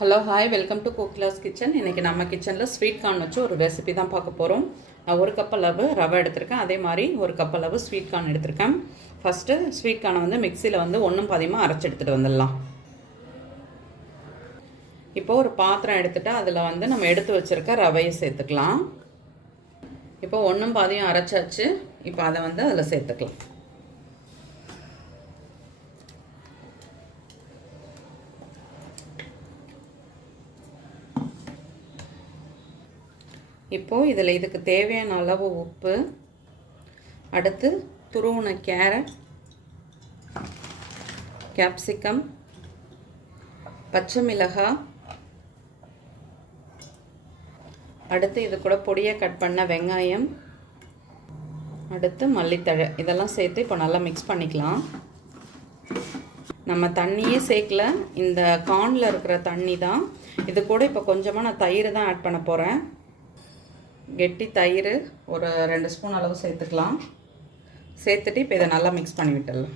Hello hi welcome to Kokila's kitchen. இன்றைக்கி நம்ம கிச்சனில் ஸ்வீட் கார்ன் வச்சு ஒரு ரெசிபி தான் பார்க்க போகிறோம். நான் ஒரு கப் அளவு ரவை எடுத்திருக்கேன், அதே மாதிரி ஒரு கப் அளவு ஸ்வீட் கார்ன் எடுத்திருக்கேன். ஃபஸ்ட்டு ஸ்வீட் கார்னை வந்து மிக்சியில் வந்து ஒன்றும் பாதியமாக அரைச்சி எடுத்துகிட்டு வந்துடலாம். இப்போது ஒரு பாத்திரம் எடுத்துகிட்டு அதில் வந்து நம்ம எடுத்து வச்சுருக்க ரவையை சேர்த்துக்கலாம். இப்போ ஒன்றும் பாதியம் அரைச்சாச்சு. இப்போ அதை வந்து அதில் சேர்த்துக்கலாம். இப்போது இதில் இதுக்கு தேவையான அளவு உப்பு, அடுத்து துருவின கேரட், கேப்சிகம், பச்சை மிளகாய், அடுத்து இது கூட பொடியாக கட் பண்ண வெங்காயம், அடுத்து மல்லித்தழை, இதெல்லாம் சேர்த்து இப்போ நல்லா மிக்ஸ் பண்ணிக்கலாம். நம்ம தண்ணியே சேர்க்கல, இந்த கார்னில் இருக்கிற தண்ணி தான். இது கூட இப்போ கொஞ்சமாக நான் தயிர் தான் ஆட் பண்ண போகிறேன். கெட்டி தயிர் ஒரு 2 ஸ்பூன் அளவு சேர்த்துக்கலாம். சேர்த்துட்டு இப்போ இதை நல்லா மிக்ஸ் பண்ணி விட்டுடலாம்.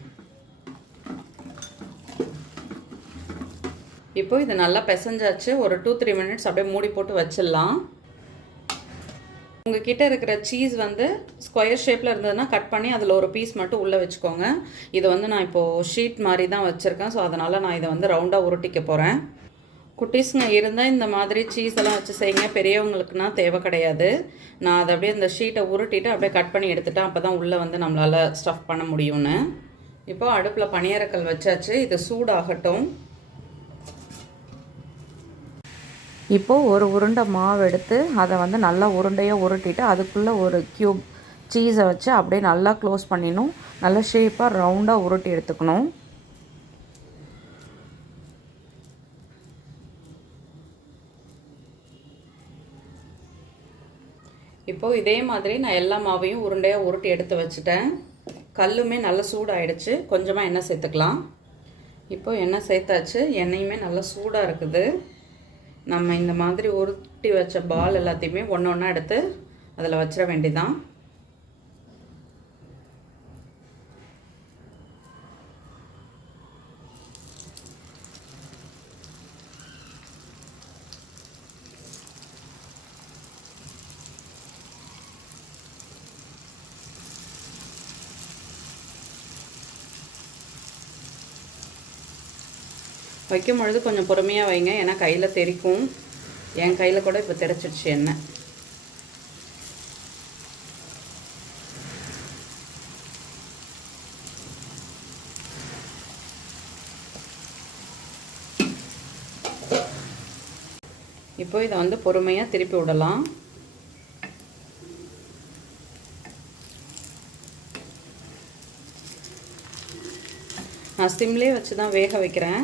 இப்போ இதை நல்லா பிசைஞ்சாச்சு. ஒரு 2-3 மினிட்ஸ் அப்படியே மூடி போட்டு வச்சிடலாம். உங்கள் கிட்டே இருக்கிற சீஸ் வந்து ஸ்கொயர் ஷேப்பில் இருந்ததுன்னா கட் பண்ணி அதில் ஒரு பீஸ் மட்டும் உள்ளே வச்சுக்கோங்க. இது வந்து நான் இப்போது ஷீட் மாதிரி தான் வச்சுருக்கேன். ஸோ அதனால் நான் இதை வந்து ரவுண்டாக உருட்டிக்க போகிறேன். குட்டீஸுங்க இருந்தால் இந்த மாதிரி சீஸ் எல்லாம் வச்சு செய்யுங்க. பெரியவங்களுக்குனா தேவை கிடையாது. நான் அதை அப்படியே இந்த ஷீட்டை உருட்டிட்டு அப்படியே கட் பண்ணி எடுத்துட்டேன். அப்போ தான் உள்ளே வந்து நம்மளால் ஸ்டஃப் பண்ண முடியும்னு. இப்போ அடுப்பில் பணியாரக்கல் வச்சாச்சு. இது சூடாகட்டும். இப்போது ஒரு உருண்டை மாவு எடுத்து அதை வந்து நல்லா உருண்டையாக உருட்டிட்டு அதுக்குள்ளே ஒரு க்யூப் சீஸை வச்சு அப்படியே நல்லா க்ளோஸ் பண்ணிடணும். நல்லா ஷேப்பாக ரவுண்டாக உருட்டி எடுத்துக்கணும். இப்போது இதே மாதிரி நான் எல்லா மாவையும் உருண்டையாக உருட்டி எடுத்து வச்சுட்டேன். கல்லுமே நல்லா சூடாகிடுச்சு. கொஞ்சமாக எண்ணெய் சேர்த்துக்கலாம். இப்போது எண்ணெய் சேர்த்தாச்சு. எண்ணெயுமே நல்லா சூடாக இருக்குது. நம்ம இந்த மாதிரி உருட்டி வச்ச பால் எல்லாத்தையுமே ஒன்று ஒன்றா எடுத்து அதில் வச்சிட வேண்டியதான். வைக்கும் பொழுது கொஞ்சம் பொறுமையாக வைங்க, ஏன்னா கையில் தெறிக்கும். என் கையில் கூட இப்போ தெரிச்சிடுச்சு எண்ணெய். இப்போ இதை வந்து பொறுமையாக திருப்பி விடலாம். நான் சிம்லேயே வச்சு தான் வேக வைக்கிறேன்.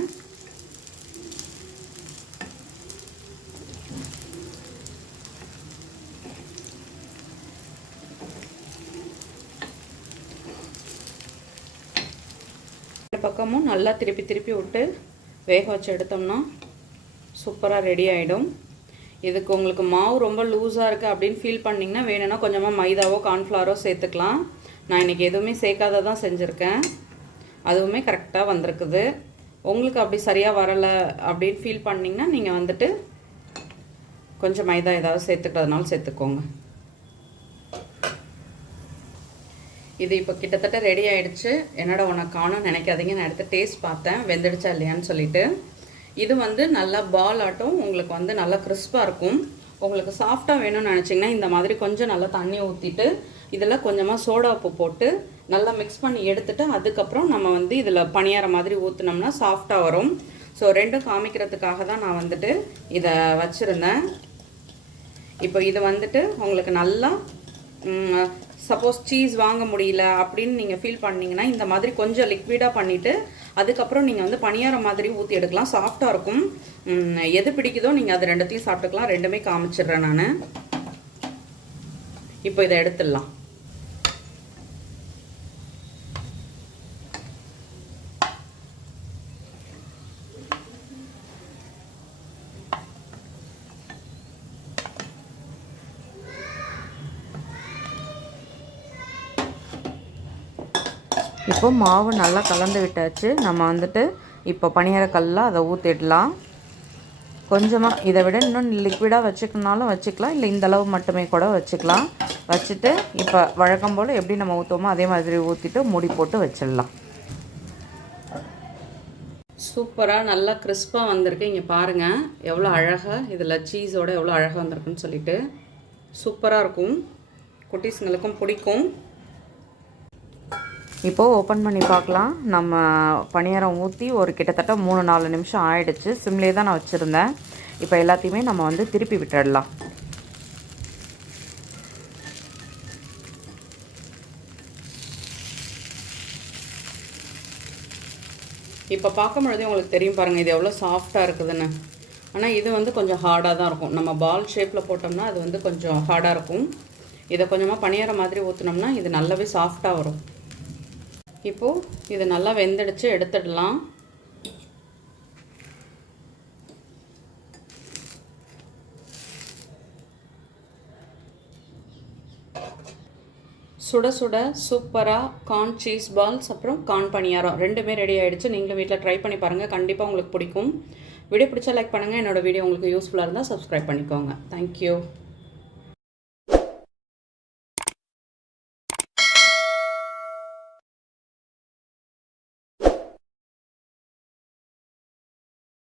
பக்கமும் நல்லா திருப்பி திருப்பி விட்டு வேக வச்சு எடுத்தோம்னா சூப்பராக ரெடி ஆகிடும். இதுக்கு உங்களுக்கு மாவு ரொம்ப லூஸாக இருக்குது அப்படின்னு ஃபீல் பண்ணிங்கன்னா வேணும்னா கொஞ்சமாக மைதாவோ கார்ன்ஃப்ளவரோ சேர்த்துக்கலாம். நான் இன்றைக்கி எதுவுமே சேர்க்காத தான் செஞ்சுருக்கேன். அதுவுமே கரெக்டாக வந்திருக்குது. உங்களுக்கு அப்படி சரியாக வரலை அப்படின்னு ஃபீல் பண்ணிங்கன்னா நீங்கள் வந்துட்டு கொஞ்சம் மைதா ஏதாவது சேர்த்துக்கிறதுனால சேர்த்துக்கோங்க. இது இப்போ கிட்டத்தட்ட ரெடி ஆகிடுச்சு. என்னோட உனக்கு காணும்னு நினைக்காதீங்க. நான் எடுத்து டேஸ்ட் பார்த்தேன் வெந்துடுச்சா இல்லையான்னு சொல்லிட்டு. இது வந்து நல்லா பால் ஆட்டும். உங்களுக்கு வந்து நல்லா கிறிஸ்பாக இருக்கும். உங்களுக்கு சாஃப்டாக வேணும்னு நினச்சிங்கன்னா இந்த மாதிரி கொஞ்சம் நல்லா தண்ணி ஊற்றிட்டு இதில் கொஞ்சமாக சோடா உப்பு போட்டு நல்லா மிக்ஸ் பண்ணி எடுத்துகிட்டு அதுக்கப்புறம் நம்ம வந்து இதில் பணியார மாதிரி ஊற்றினோம்னா சாஃப்டாக வரும். ஸோ ரெண்டும் காமிக்கிறதுக்காக தான் நான் வந்துட்டு இதை வச்சுருந்தேன். இப்போ இது வந்துட்டு உங்களுக்கு நல்லா சப்போஸ் சீஸ் வாங்க முடியல அப்படின்னு நீங்கள் ஃபீல் பண்ணிங்கன்னா இந்த மாதிரி கொஞ்சம் லிக்விடாக பண்ணிவிட்டு அதுக்கப்புறம் நீங்கள் வந்து பணியாரம் மாதிரி ஊற்றி எடுக்கலாம். சாஃப்டாக இருக்கும். எது பிடிக்குதோ நீங்கள் அது ரெண்டுத்தையும் சாப்பிட்டுக்கலாம். ரெண்டுமே காமிச்சிடுறேன் நான். இப்போ இதை எடுத்துடலாம். இப்போ மாவு நல்லா கலந்து விட்டாச்சு. நம்ம வந்துட்டு இப்போ பணியாரக்கல்லில் அதை ஊற்றிடலாம். கொஞ்சமாக இதை விட இன்னும் லிக்விடாக வச்சுக்கணுனாலும் வச்சுக்கலாம், இல்லை இந்த அளவு மட்டுமே கூட வச்சுக்கலாம். வச்சுட்டு இப்போ வழக்கம் போல் எப்படி நம்ம ஊற்றுவோமோ அதே மாதிரி ஊற்றிட்டு மூடி போட்டு வச்சிடலாம். சூப்பராக நல்லா கிறிஸ்பாக வந்திருக்கு. இங்கே பாருங்கள் எவ்வளோ அழகாக இதில் சீஸோடு எவ்வளோ அழகாக வந்திருக்குன்னு சொல்லிட்டு சூப்பராக இருக்கும், குட்டீஸுங்களுக்கும் பிடிக்கும். இப்போது ஓப்பன் பண்ணி பார்க்கலாம். நம்ம பணியாரம் ஊற்றி ஒரு கிட்டத்தட்ட 3-4 நிமிஷம் ஆயிடுச்சு. சிம்லேயே தான் நான் வச்சுருந்தேன். இப்போ எல்லாத்தையுமே நம்ம வந்து திருப்பி விட்டுடலாம். இப்போ பார்க்கும்பொழுதே உங்களுக்கு தெரியும் பாருங்கள் இது எவ்வளோ சாஃப்டாக இருக்குதுன்னு. ஆனால் இது வந்து கொஞ்சம் ஹார்டாக தான் இருக்கும். நம்ம பால் ஷேப்பில் போட்டோம்னா அது வந்து கொஞ்சம் ஹார்டாக இருக்கும். இதை கொஞ்சமாக பணியாரம் மாதிரி ஊற்றினோம்னா இது நல்லாவே சாஃப்டாக வரும். இப்போது இது நல்லா வெந்துடுச்சு, எடுத்துடலாம். சுட சுட சூப்பராக கார்ன் சீஸ் பால்ஸ் அப்புறம் கார்ன் பணியாரம் ரெண்டுமே ரெடி ஆகிடுச்சு. நீங்களும் வீட்டில் ட்ரை பண்ணி பாருங்கள், கண்டிப்பாக உங்களுக்கு பிடிக்கும். வீடியோ பிடிச்சா லைக் பண்ணுங்கள். என்னோடய வீடியோ உங்களுக்கு யூஸ்ஃபுல்லாக இருந்தால் சப்ஸ்கிரைப் பண்ணிக்கோங்க. தேங்க்யூ.